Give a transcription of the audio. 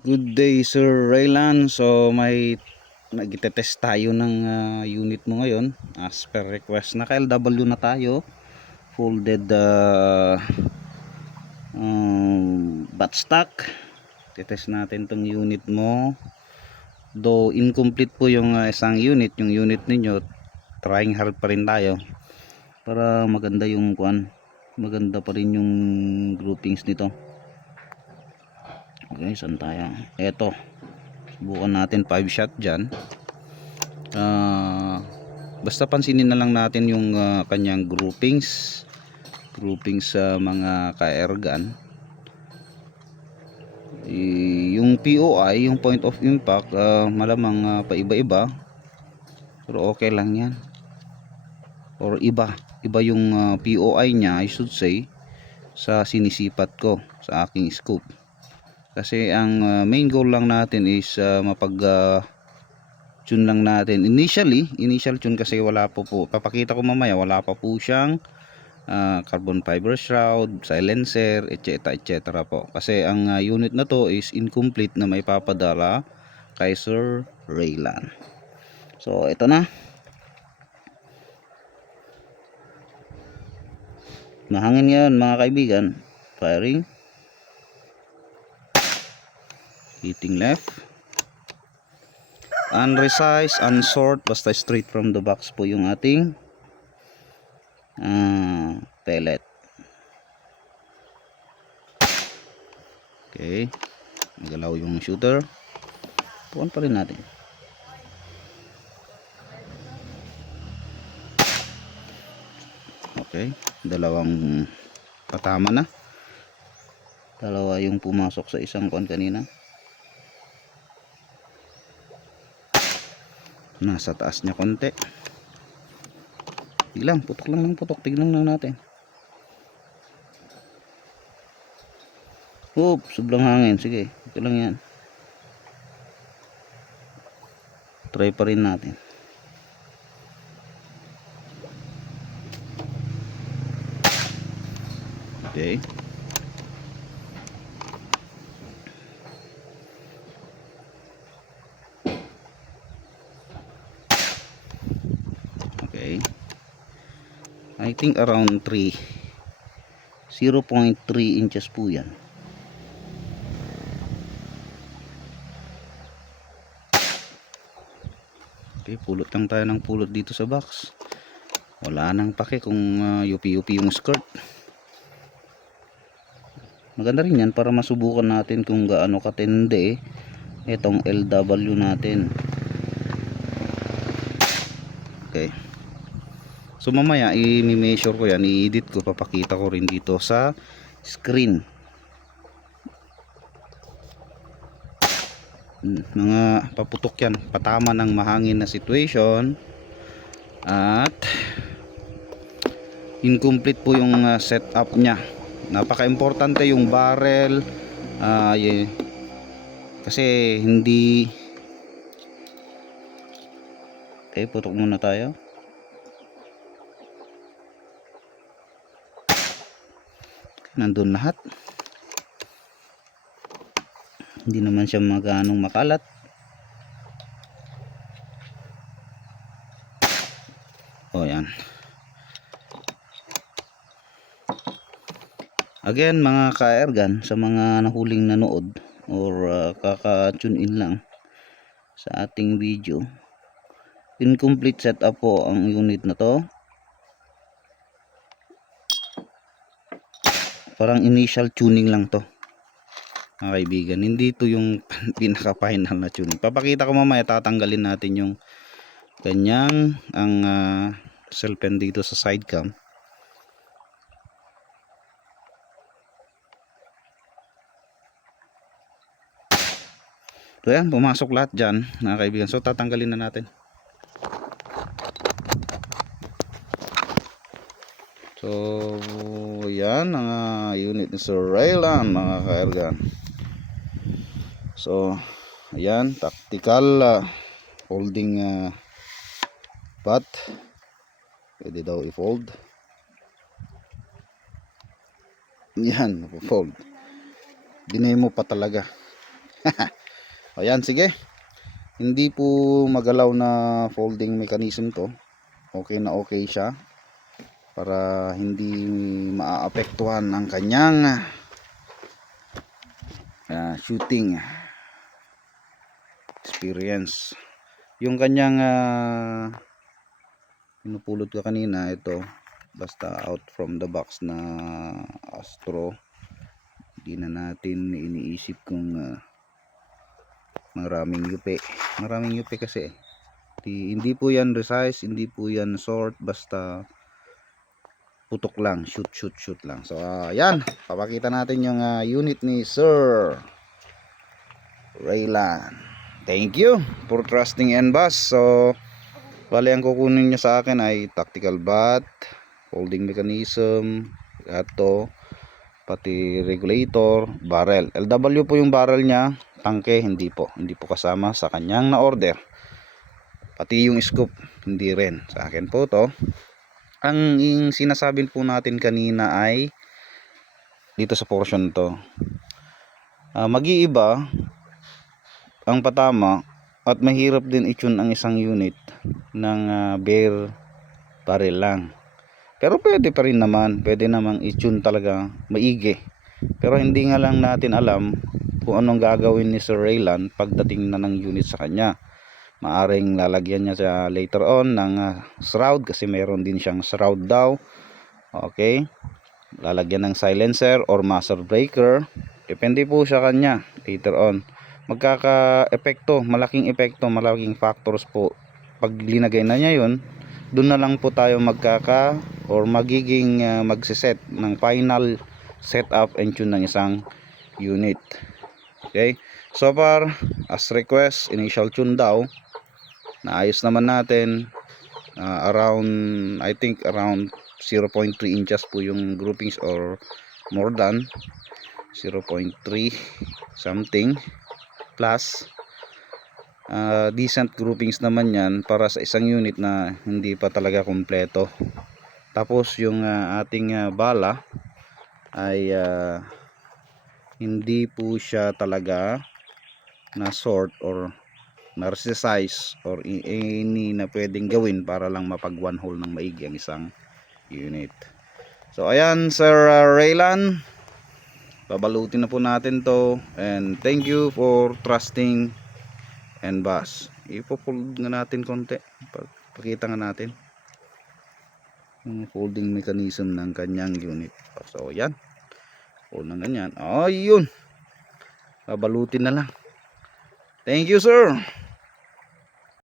Good day, Sir Raylan. So may nagte-test tayo ng unit mo ngayon as per request. Naka LW na tayo. Folded buttstock. Test natin tong unit mo. Though incomplete po yung isang unit, yung unit ninyo, trying hard pa rin tayo para maganda yung maganda pa rin yung groupings nito. Okay, saan tayo? Eto, subukan natin 5 shot dyan. Basta pansinin na lang natin yung kanyang groupings sa mga ka-air gun. Yung POI, yung point of impact, malamang paiba-iba, pero okay lang yan, or iba yung POI nya, I should say, sa sinisipat ko sa aking scope. Kasi ang main goal lang natin is tune lang natin initial tune, kasi wala po papakita ko mamaya, wala pa po siyang carbon fiber shroud, silencer, etc po, kasi ang unit na to is incomplete na may papadala kay Sir Raylan. So ito na, mahangin ngayon mga kaibigan. Firing, hitting left, unresize, unsort, basta straight from the box po yung ating pellet. Okay, magalaw yung shooter, puwan pa rin natin. Okay, dalawang patama na, dalawa yung pumasok sa isang kuwan kanina, nasa taas niya konti. Ilang putok lang ng putok, tignan lang natin. Sobrang hangin, sige, ito lang yan, try pa rin natin. Okay, okay, I think around 0.3 inches po yan. Okay, pulot lang tayo ng pulot dito sa box, wala nang pake kung yupi-yupi yung skirt. Maganda rin yan para masubukan natin kung gaano katindi itong LW natin. Okay, so mamaya i-measure ko yan, i-edit ko, papakita ko rin dito sa screen. Mga paputok yan, patama ng mahangin na situation, at incomplete po yung setup nya. Napaka importante yung barrel, kasi hindi. Okay, putok muna tayo. Nandun lahat, hindi naman siya maganong makalat. Yan. Again mga ka-airgun, sa mga nahuling nanood or kaka-tune in lang sa ating video, incomplete setup po ang unit na to. Parang initial tuning lang to mga kaibigan, hindi to yung pinaka final na tuning. Papakita ko mamaya, tatanggalin natin yung kanyang cell pen dito sa side cam. So yan, pumasok lahat dyan mga kaibigan. So tatanggalin na natin. So yan ang unit ni Sir Raylan mga ka-airgun. So ayan, tactical folding butt, pwede daw i-fold. Yan, fold. Dinemo pa talaga. Ayan, sige. Hindi po magalaw na folding mechanism to. Okay na okay siya. Para hindi maaapektuhan ang kanyang shooting experience. Yung kanyang pinupulot ko kanina, ito basta out from the box na Astro. Hindi na natin iniisip kung maraming yupi kasi hindi po yan resize, hindi po yan sort, basta putok lang, shoot lang. So yan, papakita natin yung unit ni Sir Raylan. Thank you for trusting NBAS. So bali ang kukunin niya sa akin ay tactical bat, folding mechanism, gato, pati regulator, barrel. LW po yung barrel niya, tangke hindi po kasama sa kanyang na order. Pati yung scoop hindi rin. Sa akin po to. Ang sinasabi po natin kanina ay dito sa portion to. Mag-iiba ang patama at mahirap din i-tune ang isang unit ng bare barrel lang. Pero pwede pa rin naman, pwede namang i-tune talaga maigi. Pero hindi nga lang natin alam kung anong gagawin ni Sir Raylan pagdating na ng unit sa kanya. Maaring lalagyan niya sa later on ng shroud kasi meron din siyang shroud daw. Okay, lalagyan ng silencer or muzzle breaker, depende po sa kanya later on. Magkaka-epekto, malaking epekto, malaking factors po pag linagay na niya yun. Doon na lang po tayo magiging magsiset ng final setup and tune ng isang unit. Okay, so far as request, initial tune daw naayos naman natin. I think around 0.3 inches po yung groupings or more than 0.3 something plus. Decent groupings naman yan para sa isang unit na hindi pa talaga kompleto. Tapos yung ating bala ay hindi po siya talaga na sort or na-resize or any na pwedeng gawin para lang mapag one hole ng maigi ang isang unit. So ayan Sir Raylan, babalutin na po natin to, and thank you for trusting NBAS. Ipo-fold nga natin konti, pakita nga natin yung folding mechanism ng kanyang unit. So ayan, fold na ganyan, ayun, babalutin na lang. Thank you sir.